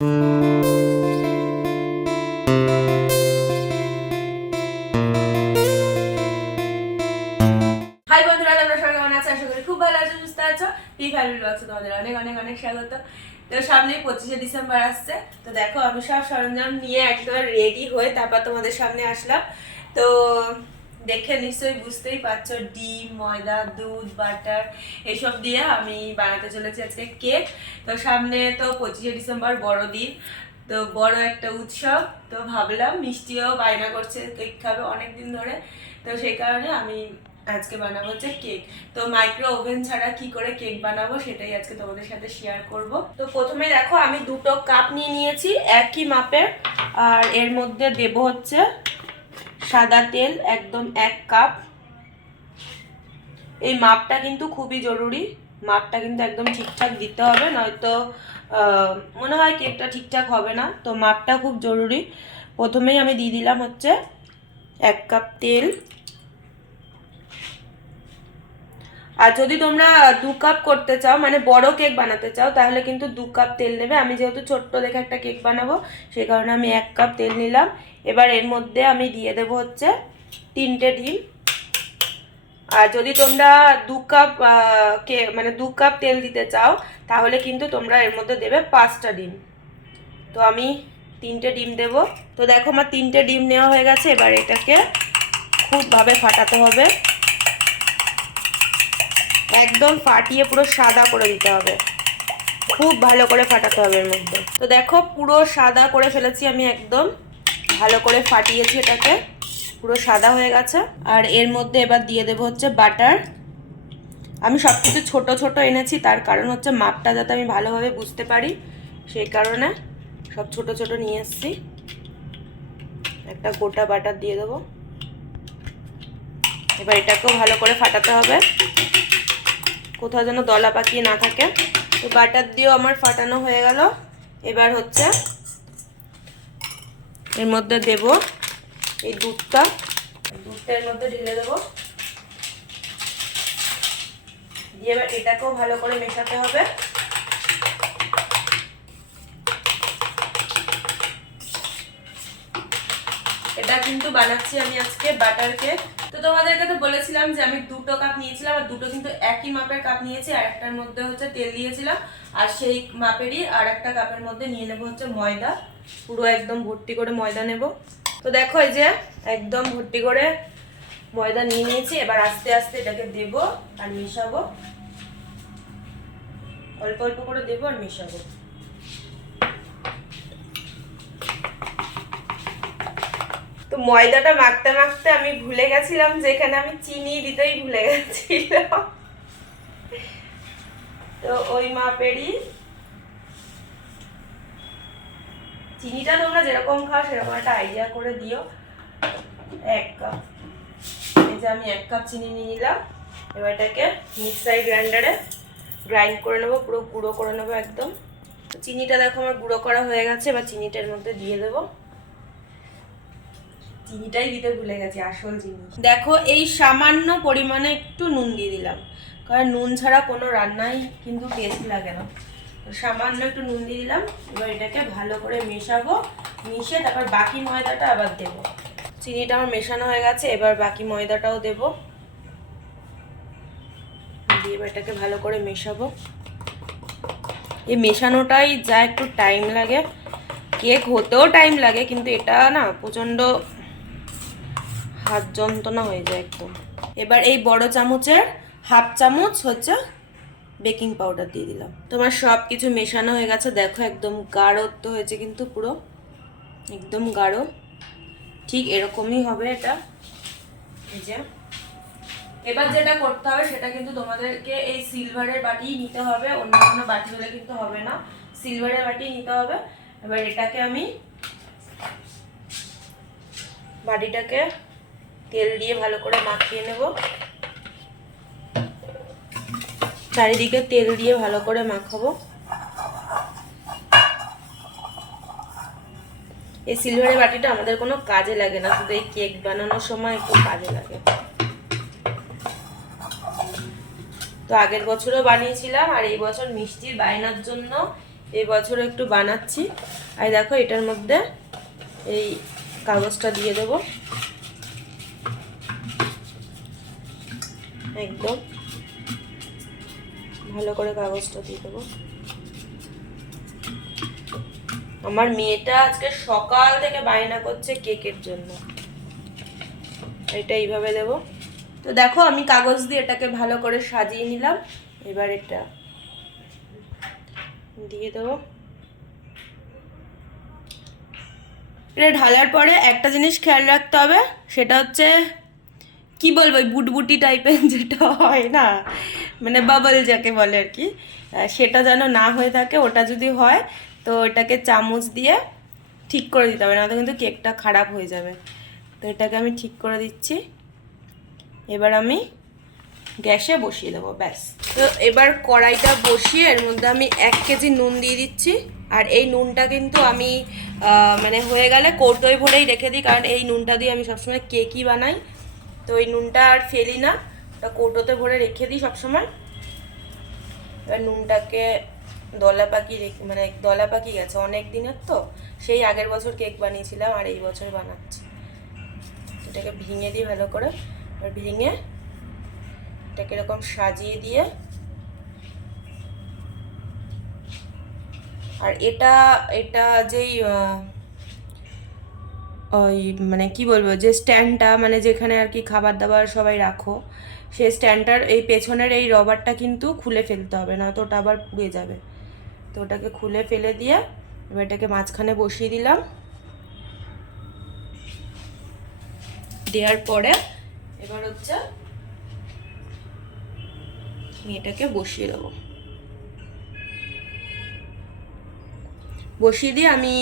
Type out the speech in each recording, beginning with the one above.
High বন্ধুরা, তোমরা সবাই কেমন আছো? আশা করি খুব ভালো আছো, সুস্থ আছো। পি ফ্যামিলি ব্লগসে তোমাদের অনেক অনেক অনেক স্বাগত। তো সামনে পঁচিশে ডিসেম্বর আসছে। তো দেখো, আমি সব সরঞ্জাম নিয়ে একদম রেডি হয়ে তারপর তোমাদের সামনে আসলাম। তো দেখে নিশ্চয়ই বুঝতেই পারছ, ডিম, ময়দা, দুধ, বাটার এইসব দিয়ে আমি বানাতে চলেছি আজকে কেক। তো সামনে তো পঁচিশে ডিসেম্বর বড়দিন, তো বড় একটা উৎসব। তো ভাবলাম মিষ্টিও বায়না করছে, কেক খাবে অনেক দিন ধরে। তো সেই কারণে আমি আজকে বানাবো হচ্ছে কেক। তো মাইক্রো ওভেন ছাড়া কি করে কেক বানাবো সেটাই আজকে তোমাদের সাথে শেয়ার করব। তো প্রথমে দেখো, আমি দুটো কাপ নিয়ে নিয়েছি, একই মাপের, আর এর মধ্যে দেব হচ্ছে সাদা তেল, একদম এক কাপ। এই মাপটা কিন্তু খুবই জরুরি। মাপটা কিন্তু একদম ঠিকঠাক দিতে হবে, নয়তো মনে হয় কেকটা ঠিকঠাক হবে না। তো মাপটা খুব জরুরি। প্রথমেই আমি দিয়ে দিলাম হচ্ছে এক কাপ তেল। আর যদি তোমরা দু কাপ করতে চাও মানে বড় কেক বানাতে চাও, তাহলে কিন্তু দু কাপ তেল নেবে। আমি যেহেতু ছোট্ট দেখে একটা কেক বানাবো, সেই কারণে আমি এক কাপ তেল নিলাম। এবার এর মধ্যে আমি দিয়ে দেবো হচ্ছে তিনটে ডিম। আর যদি তোমরা দু কাপ কে মানে দু কাপ তেল দিতে চাও, তাহলে কিন্তু তোমরা এর মধ্যে দেবে পাঁচটা ডিম। তো আমি তিনটে ডিম দেব। তো দেখো আমার তিনটে ডিম নেওয়া হয়ে গেছে। এবার এটাকে খুবভাবে ফাটাতে হবে। একদম ফাটিয়ে পুরো সাদা করে দিতে হবে। খুব ভালো করে ফাটাতে হবে এর মধ্যে। তো দেখো, পুরো সাদা করে ফেলেছি আমি একদম। ভালো করে ফাটিয়েছি এটাকে। পুরো সাদা হয়ে গেছে। আর এর মধ্যে এবার দিয়ে দেবো হচ্ছে বাটার। আমি সব কিছু ছোটো ছোটো এনেছি, তার কারণ হচ্ছে মাপটা যাতে আমি ভালোভাবে বুঝতে পারি। সেই কারণে সব ছোট ছোট নিয়ে এসেছি। একটা গোটা বাটার দিয়ে দেবো। এবার এটাকেও ভালো করে ফাটাতে হবে। কোথাও যেন দলা পাকিয়ে না থাকে। তো বাটার দিয়েও আমার ফাটানো হয়ে গেল। এবার হচ্ছে এর মধ্যে দেব এই দুধটা। দুধটা এর মধ্যে ঢেলে দেবো। দিয়ে এবার এটাকেও ভালো করে মেশাতে হবে। এটা কিন্তু বানাচ্ছি আমি আজকে বাটার কেক। তো তোমাদেরকে তো বলেছিলাম যে আমি দুটো কাপ নিয়েছিলাম আর দুটো কিন্তু একই মাপের কাপ নিয়েছি আর একটার মধ্যে হচ্ছে তেল দিয়েছিলাম। আর সেই মাপেরই আর একটা কাপের মধ্যে নিয়ে নেব হচ্ছে ময়দা। পুরো একদম ভর্তি করে ময়দা নেব। তো দেখো এই যে একদম ভর্তি করে ময়দা নিয়ে নিয়েছি। এবার আস্তে আস্তে এটাকে দেব আর মেশাবো। অল্প অল্প করে দেবো আর মেশাবো। ময়দাটা মাখতে মাখতে আমি ভুলে গেছিলাম যে এখানে আমি চিনি দিতেই ভুলে গেছিলাম। তো ওই মাপেরই চিনিটা তোমরা যেরকম খাও, সেরকম একটা আইডিয়া করে দিও। এক কাপ এই যে আমি এক কাপ চিনি নিয়ে নিলাম। এবার এটাকে মিক্সার গ্রাইন্ডারে গ্রাইন্ড করে নেব, পুরো গুঁড়ো করে নেব একদম। চিনিটা দেখো আমার গুঁড়ো করা হয়ে গেছে, এবার চিনিটার মধ্যে দিয়ে দেবো। চিনিটাই দিতে ভুলে গেছি, আসল জিনিস। দেখো, এই সামান্য পরিমাণে একটু নুন দিয়ে দিলাম। কারণ নুন ছাড়া কোনো রান্নাই কিন্তু টেস্ট লাগে না। তো সামান্য একটু নুন দিয়ে দিলাম, এবার এটাকে ভালো করে মেশাবো মিশে তারপর বাকি ময়দাটা আবার দেব। চিনিটা আমার মেশানো হয়ে গেছে, এবার বাকি ময়দাটাও দেব। দিয়ে এবার এটাকে ভালো করে মেশাবো। এই মেশানোটাই যা একটু টাইম লাগে। কেক হতেও টাইম লাগে, কিন্তু এটা না প্রচণ্ড হাত যন্ত্রণা হয়ে যায় একদম। এবার এই বড় চামচের হাফ চামচ হচ্ছে বেকিং পাউডার দিয়ে দিলাম। তোমার সব কিছু মেশানো হয়ে গেছে, দেখো একদম গাঢ়ত্ব হয়েছে কিন্তু পুরো। একদম গাঢ়। ঠিক এরকমই হবে এটা। এই যে। এবার যেটা করতে হবে সেটা কিন্তু তোমাদেরকে এই সিলভারের বাটিই নিতে হবে অন্য কোনো বাটি হলে কিন্তু হবে না। সিলভারের বাটি নিতে হবে। এবার এটাকে আমি বাটিটাকে তেল দিয়ে ভালো করে মাখিয়ে নেব। চারিদিকে তেল দিয়ে ভালো করে মাখাবো। এই সিলভারের বাটিটা আমাদের কোনো কাজে লাগে না, শুধু এই কেক বানানোর সময় একটু কাজে লাগে। তো আগের বছরও বানিয়েছিলাম, আর এই বছর মিষ্টির বায়নার জন্য এই বছর একটু বানাচ্ছি। আর দেখো এটার মধ্যে এই কাগজটা দিয়ে দেবো। একদম। ভালো করে কাগজটা দিয়ে দেবো। আমার মেয়েটা আজকে সকাল থেকে বায়না করছে কেকের জন্য। এটা এইভাবে দেবো। তো দেখো, আমি কাগজ দিয়ে এটাকে ভালো করে সাজিয়ে নিলাম। এবার এটা দিয়ে দেবো। এটা ঢালার পরে একটা জিনিস খেয়াল রাখতে হবে, সেটা হচ্ছে কি বলব, ওই বুটবুটি টাইপের যেটা হয় না? মানে বাবল যাকে বলে আর কি। সেটা যেন না হয়ে থাকে, ওটা যদি হয়, তো এটাকে চামচ দিয়ে ঠিক করে দিতে হবে না তো কিন্তু কেকটা খারাপ হয়ে যাবে। তো এটাকে আমি ঠিক করে দিচ্ছি। এবার আমি গ্যাসে বসিয়ে দেবো, ব্যাস। তো এবার কড়াইটা বসিয়ে এর মধ্যে আমি এক কেজি নুন দিয়ে দিচ্ছি। আর এই নুনটা কিন্তু আমি মানে হয়ে গেলে কৌটোয় ভরেই রেখে দিই, কারণ এই নুনটা দিয়ে আমি সবসময় কেকই বানাই। তো এই নুনটা আর ফেলি না। ওটা কৌটোতে ভরে রেখে দিই সবসময়। এবার নুনটাকে দলা পাকি রেখে মানে দলা পাকি গেছে অনেক দিনের তো। সেই আগের বছর কেক বানিয়েছিলাম আর এই বছর বানাচ্ছি। এটাকে ভেঙে দিই ভালো করে। আর ভেঙে এটাকে এরকম সাজিয়ে দিয়ে আর এটা এটা যেই ওই মানে কি বলব, যে স্ট্যান্ডটা মানে যেখানে আর কি খাবার দাবার সবাই রাখো সেই স্ট্যান্ডটার এই পেছনের এই রবারটা কিন্তু খুলে ফেলতে হবে, না তো ওটা আবার পুড়ে যাবে। তো ওটাকে খুলে ফেলে দিয়ে এবার এটাকে মাঝখানে বসিয়ে দিলাম। দেওয়ার পরে এবার হচ্ছে আমি এটাকে বসিয়ে দেবো। বসিয়ে দিয়ে আমি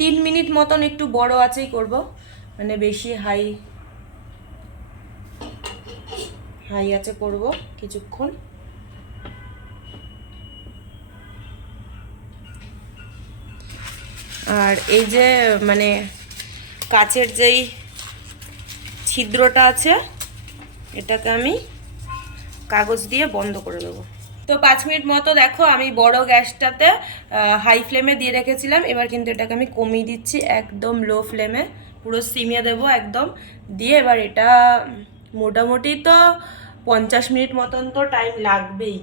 তিন মিনিট মতন একটু বড় আছেই করব। মানে বেশি হাই হাই আছে করব কিছুক্ষণ। আর এই যে মানে কাচের যেই ছিদ্রটা আছে, এটাকে আমি কাগজ দিয়ে বন্ধ করে দেবো। তো পাঁচ মিনিট মতো দেখো, আমি বড় গ্যাসটাতে হাই ফ্লেমে দিয়ে রেখেছিলাম। এবার কিন্তু এটাকে আমি কমিয়ে দিচ্ছি একদম লো ফ্লেমে পুরো সিমিয়ে দেবো একদম। দিয়ে এবার এটা মোটামুটি তো পঞ্চাশ মিনিট মতন তো টাইম লাগবেই,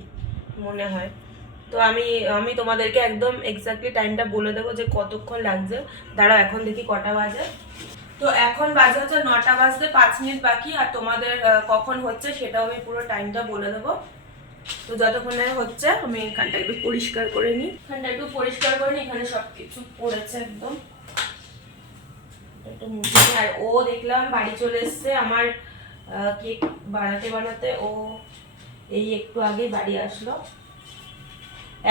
মনে হয়। তো আমি আমি তোমাদেরকে একদম এক্স্যাক্টলি টাইমটা বলে দেবো যে কতক্ষণ লাগছে। দাঁড়াও, এখন দেখি কটা বাজে। তো এখন বাজে হচ্ছে নটা বাজতে পাঁচ মিনিট বাকি, আর তোমাদের কখন হচ্ছে সেটাও আমি পুরো টাইমটা বলে দেবো। তো যতক্ষণে হচ্ছে, আমি এখানটা একটু পরিষ্কার করে নিই। এখানটা একটু পরিষ্কার করে নিই, এখানে সব কিছু পড়েছে একদম। আর ও দেখলাম বাড়ি চলে এসছে, আমার কেক বানাতে বানাতে ও এই একটু আগে বাড়ি আসলো।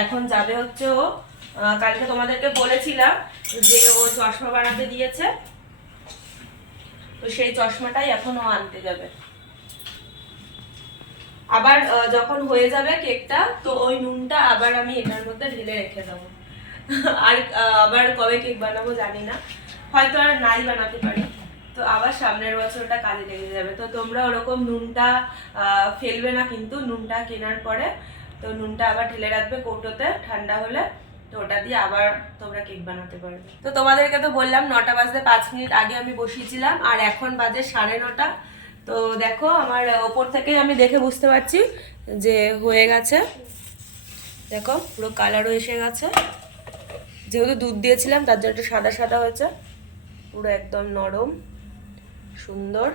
এখন যাবে হচ্ছে ও কালকে তোমাদেরকে বলেছিলাম যে ও চশমা বানাতে দিয়েছে। তো সেই চশমাটাই এখন ও আনতে যাবে। আবার যখন হয়ে যাবে কেকটা, তো ওই নুনটা আবার আমি এটার মধ্যে ঢেলে রেখে দেবো। আর আবার কবে কেক বানাবো জানি না। হয়তো আর নাই বানাতে পারি। তো আবার সামনের বছর ওটা কাজে লেগে যাবে। তো তোমরা ওরকম নুনটা ফেলবে না কিন্তু, নুনটা কেনার পরে। তো নুনটা আবার ঢেলে রাখবে কৌটোতে, ঠান্ডা হলে। তো ওটা দিয়ে আবার তোমরা কেক বানাতে পারবে। তো তোমাদেরকে তো বললাম, নটা বাজতে পাঁচ মিনিট আগে আমি বসিয়েছিলাম, আর এখন বাজে সাড়ে নটা। তো দেখো, আমার ওপর থেকে আমি দেখে বুঝতে পারছি যে হয়ে গেছে। দেখো, পুরো কালারও এসে গেছে। যেহেতু দুধ দিয়েছিলাম, তার জন্য একটু সাদা সাদা হয়েছে। পুরো একদম নরম, সুন্দর,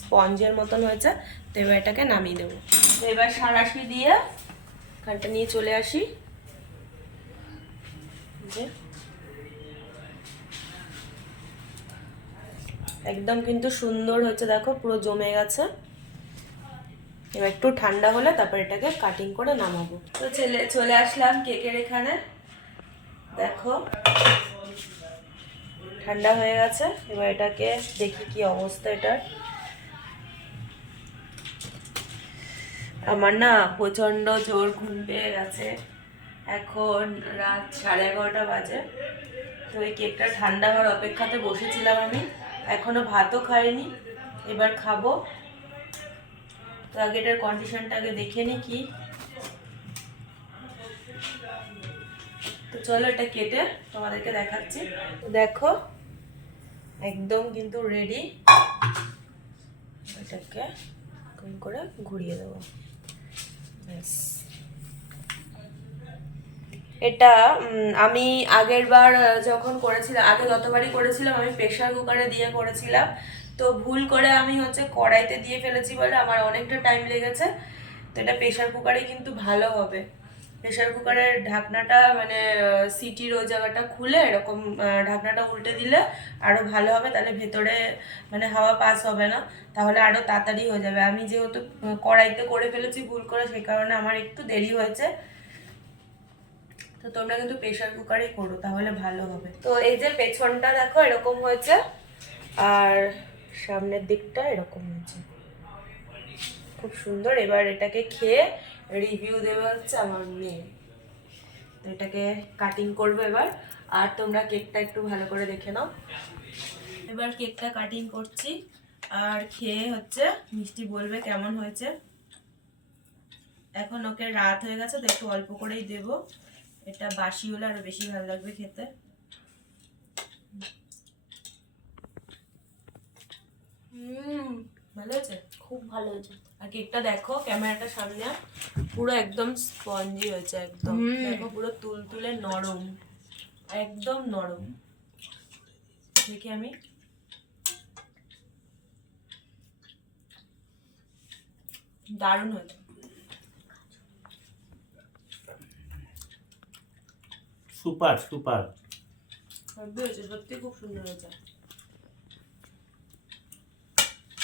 স্পঞ্জের মতন হয়েছে। তো এবার এটাকে নামিয়ে দেবো। তো এবার সারাশি দিয়ে খানটা নিয়ে চলে আসি। যে। একদম কিন্তু সুন্দর হচ্ছে দেখো, পুরো জমে গেছে। এবার একটু ঠান্ডা হলে তারপর এটাকে কাটিং করে নামাবো। তো ছেলে, চলে আসলাম কেকের এখানে। দেখো, ঠান্ডা হয়ে গেছে। এবার এটাকে দেখি কি অবস্থা এটার। আমার না প্রচণ্ড জোর ঘুম পেয়ে গেছে। এখন রাত সাড়ে এগারোটা বাজে। তো এই কেকটা ঠান্ডা হওয়ার অপেক্ষাতে বসেছিলাম আমি। এখনও ভাতও খাইনি। এবার খাব। তো আগে এটার কন্ডিশনটা আগে দেখে নি কি। তো চলো এটা কেটে তোমাদেরকে দেখাচ্ছি। দেখো, একদম কিন্তু রেডি এটাকে করে ঘুরিয়ে দেবো। ব্যাস। এটা আমি আগের বার যখন করেছিলাম, আগে যতবারই করেছিলাম, আমি প্রেশার কুকারে দিয়ে করেছিলাম। তো ভুল করে আমি হচ্ছে কড়াইতে দিয়ে ফেলেছি বলে আমার অনেকটা টাইম লেগেছে। তো এটা প্রেশার কুকারে কিন্তু ভালো হবে। প্রেশার কুকারের ঢাকনাটা মানে সিটির ওই জায়গাটা খুলে এরকম ঢাকনাটা উল্টে দিলে আরও ভালো হবে। তাহলে ভেতরে মানে হাওয়া পাস হবে না। তাহলে আরও তাড়াতাড়ি হয়ে যাবে। আমি যেহেতু কড়াইতে করে ফেলেছি ভুল করে, সেই কারণে আমার একটু দেরি হয়েছে। তো তোমরা কিন্তু প্রেশার কুকারেই করো, তাহলে ভালো হবে। তো এই যে পেছনটা দেখো, এরকম হয়েছে। আর সামনের দিকটা এরকম হয়েছে। খুব সুন্দর। এবার এটাকে খেয়ে রিভিউ দেবে হচ্ছে আমার মেয়ে। এটাকে কাটিং করব এবার। আর তোমরা কেকটা একটু ভালো করে দেখে নাও। এবার কেকটা কাটিং করছি। আর খেয়ে হচ্ছে মিষ্টি বলবে কেমন হয়েছে। এখন ওকে রাত হয়ে গেছে, তো একটু অল্প করেই দেবো। এটা বাসি হলে আরও বেশি ভালো লাগবে খেতে। ভালো হয়েছে? খুব ভালো হয়েছে। আর কেকটা দেখো ক্যামেরাটা সামনে। পুরো একদম স্পঞ্জি হয়েছে একদম। দেখো পুরো তুলতুলে নরম একদম নরম। দেখি আমি। দারুণ হয়েছে। Super super. সত্যি হয়েছে খুব সুন্দর হয়েছে।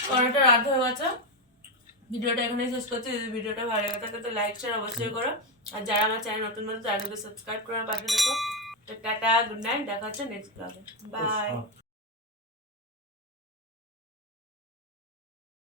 কড়াটা রাত হয়ে গেছে ভিডিওটা এখানেই শেষ করছি। যদি ভিডিওটা ভালো লাগে থাকে তো লাইক শেয়ার অবশ্যই করো। আর যারা আমার চ্যানেল নতুন নতুন তাদেরকে সাবস্ক্রাইব করার পাশে দেখো তো টাটা গুড নাইট দেখা হচ্ছে নেক্সট ব্লগে বাই